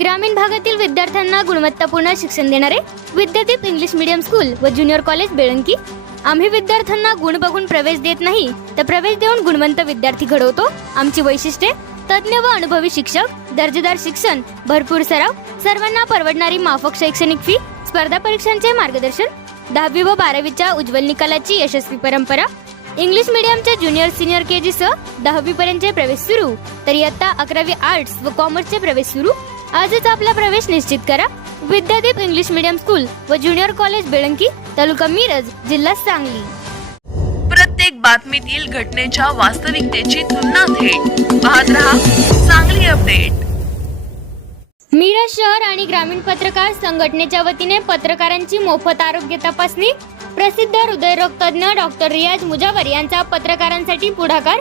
ग्रामीण भागातील विद्यार्थ्यांना गुणवत्तापूर्ण शिक्षण देणारे विद्यापीठ इंग्लिश मीडियम स्कूल व ज्युनियर कॉलेज बेळंकी. आम्ही विद्यार्थ्यांना गुण बघून प्रवेश देत नाही तर प्रवेश देऊन गुणवंत विद्यार्थी घडवतो. आमची वैशिष्ट्ये तज्ज्ञ व अनुभवी शिक्षक दर्जेदार शिक्षण भरपूर सराव सर्वांना परवडणारी माफक शैक्षणिक फी स्पर्धा परीक्षांचे मार्गदर्शन दहावी व बारावीच्या उज्ज्वल निकालाची यशस्वी परंपरा. इंग्लिश मीडियमच्या ज्युनियर सिनियर के जी सह दहावी प्रवेश सुरू. तर इयत्ता अकरावी आर्ट्स व कॉमर्सचे प्रवेश सुरू. आजच आपला प्रवेश निश्चित करा. विद्यादीप इंग्लिश मीडियम स्कूल व ज्युनियर कॉलेज बेळंकी तालुका मिरज जिल्हा सांगली. प्रत्येक बातमीतील घटनेच्या वास्तविकतेची तुलना थेट. पाहत रहा चांगली अपडेट. मिरज शहर आणि ग्रामीण पत्रकार संघटनेच्या वतीने पत्रकारांची मोफत आरोग्य तपासणी प्रसिद्ध हृदयरोग तज्ज्ञ डॉक्टर रियाज मुजावर यांचा पत्रकारांसाठी पुढाकार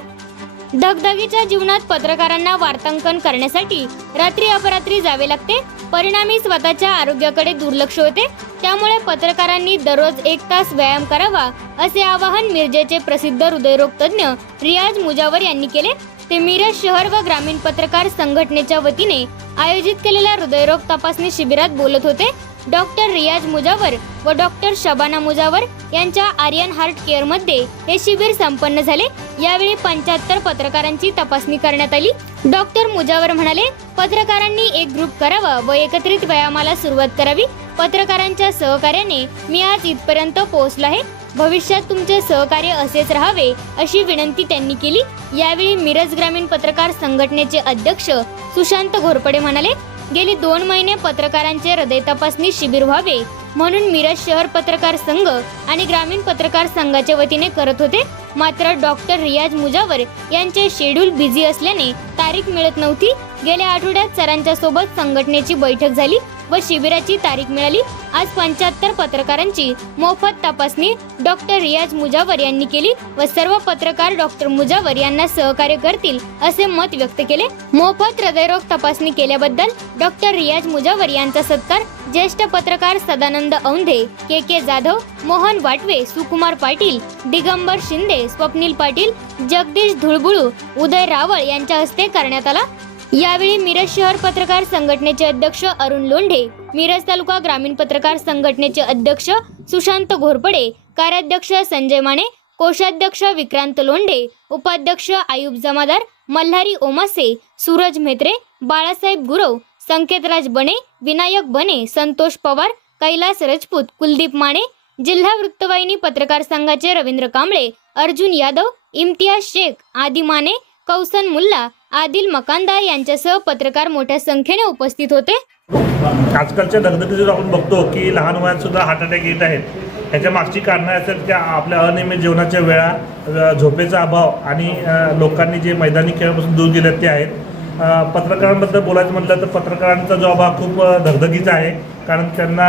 धगधगीच्या जीवनात पत्रकारांना वार्तांकन करण्यासाठी रात्री अपरात्री जावे लागते. परिणामी स्वतःच्या आरोग्याकडे दुर्लक्ष होते. त्यामुळे पत्रकारांनी दररोज एक तास व्यायाम करावा असे आवाहन मिरजेचे प्रसिद्ध हृदयरोग तज्ज्ञ रियाज मुजावर यांनी केले. ते मिरज शहर व ग्रामीण पत्रकार संघटनेच्या वतीने आयोजित केलेल्या हृदयरोग तपासणी शिबिरात बोलत होते. डॉक्टर रियाज मुजावर व डॉक्टर शबाना मुजावर यांच्या आर्यन हार्ट केअरमध्ये हे शिबिर संपन्न झाले. यावेळी पंच्याहत्तर पत्रकारांची तपासणी करण्यात आली. डॉक्टर मुजावर म्हणाले पत्रकारांनी एक ग्रुप करावा व एकत्रित व्यायामाला सुरुवात करावी. पत्रकारांच्या सहकार्याने मी आज इथपर्यंत पोहोचलो आहे. भविष्यात तुमचे सहकार्य असेच राहावे अशी विनंती त्यांनी केली. यावेळी मिरज ग्रामीण पत्रकार संघटनेचे अध्यक्ष सुशांत घोरपडे म्हणाले गेली दोन महिने पत्रकारांचे हृदय तपासणी शिबिर व्हावे. म्हणून मिरज शहर पत्रकार संघ आणि ग्रामीण पत्रकार संघाच्या वतीने करत होते. मात्र डॉक्टर रियाज मुजावर यांचे शेड्यूल बिझी असल्याने तारीख मिळत नव्हती. गेल्या आठवड्यात सरांच्या सोबत संघटनेची बैठक झाली व शिबिराची तारीख मिळाली. आज पंच्याहत्तर पत्रकारांची मोफत तपासणी डॉक्टर रियाज मुजावर यांनी केली व सर्व पत्रकार डॉक्टर मुजावर यांना सहकार्य करतील असे मत व्यक्त केले. मोफत हृदयरोग तपासणी केल्याबद्दल डॉक्टर रियाज मुजावर यांचा सत्कार ज्येष्ठ पत्रकार सदानंद औंधे के के जाधव मोहन वाटवे सुकुमार पाटील दिगंबर शिंदे स्वप्नील पाटील जगदीश धुळबुळू उदय रावळ यांच्या हस्ते करण्यात आला. यावेळी मिरज शहर पत्रकार संघटनेचे अध्यक्ष अरुण लोंढे मिरज तालुका ग्रामीण पत्रकार संघटनेचे अध्यक्ष सुशांत घोरपडे कार्याध्यक्ष संजय माने कोषाध्यक्ष विक्रांत लोंढे उपाध्यक्ष आयुब जमादार मल्हारी ओमासे सूरज म्हेत्रे बाळासाहेब गुरव संकेतराज बने विनायक बने संतोष पवार कैलास राजपूत कुलदीप माने जिल्हा वृत्तवाहिनी पत्रकार संघाचे रवींद्र कांबळे अर्जुन यादव इम्तियाज शेख आदी माने कौसन मुल्ला आदिल मकानदार यांच्यासह पत्रकार मोठ्या संख्येने उपस्थित होते. आजकालच्या दगदगीत आपण बघतो की लहान वयात सुद्धा हार्ट अटॅक येत आहेत. ह्याच्या मागची कारणं असतात की आपल्या अनियमित जेवणाच्या वेळा झोपेचा अभाव आणि लोकांनी जे मैदानी खेळापासून दूर गेले ते आहेत. पत्रकारांबद्दल बोलायचं म्हटलं तर पत्रकारांचा जॉब हा खूप धगधगीचा आहे. कारण त्यांना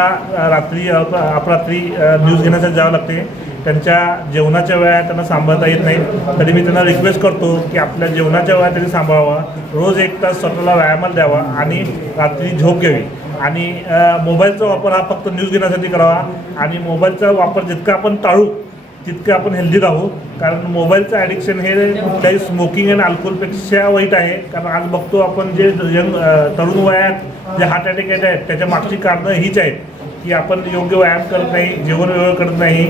रात्री अपरात्री न्यूज घेण्यासाठी जावं लागते. त्यांच्या जेवणाच्या वेळा त्यांना सांभाळता येत नाही. तरी मी त्यांना रिक्वेस्ट करतो की आपल्या जेवणाच्या वेळा त्यांनी सांभाळावा. रोज एक तास स्वतःला व्यायामाला द्यावा आणि रात्री झोप घ्यावी. आणि मोबाईलचा वापर हा फक्त न्यूज घेण्यासाठी करावा. आणि मोबाईलचा वापर जितका आपण टाळू तितकं आपण हेल्दी राहू. कारण मोबाईलचं ॲडिक्शन हे कुठल्याही स्मोकिंग आणि अल्कोहोलपेक्षा वाईट आहे. कारण आज बघतो आपण जे यंग तरुण वयात जे हार्ट अटॅक येत आहेत त्याच्या मागची कारणं हीच आहेत. की आपण योग्य व्यायाम करत नाही जेवण वेळ करत नाही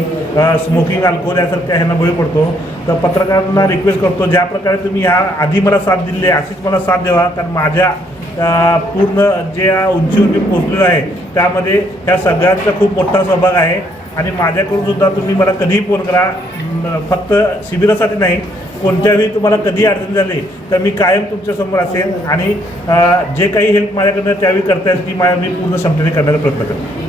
स्मोकिंग अल्कोहोल यासारख्या ह्यांना बळी पडतो. तर पत्रकारांना रिक्वेस्ट करतो ज्या प्रकारे तुम्ही ह्या आधी मला साथ दिली आहे अशीच मला साथ द्यावा. कारण माझ्या पूर्ण जे उंची उंचीवर मी पोहोचलेलो आहे त्यामध्ये ह्या सगळ्यांचा खूप मोठा सहभाग आहे. आणि माझ्याकडून सुद्धा तुम्ही मला कधीही फोन करा. फक्त शिबिरासाठी नाही कोणत्याही तुम्हाला कधी अडचण झाली तर मी कायम तुमच्यासमोर असेल आणि जे काही हेल्प माझ्याकडनं त्यावेळी करता येईल ती माझ्या मी पूर्ण क्षमतेने करण्याचा प्रयत्न करेन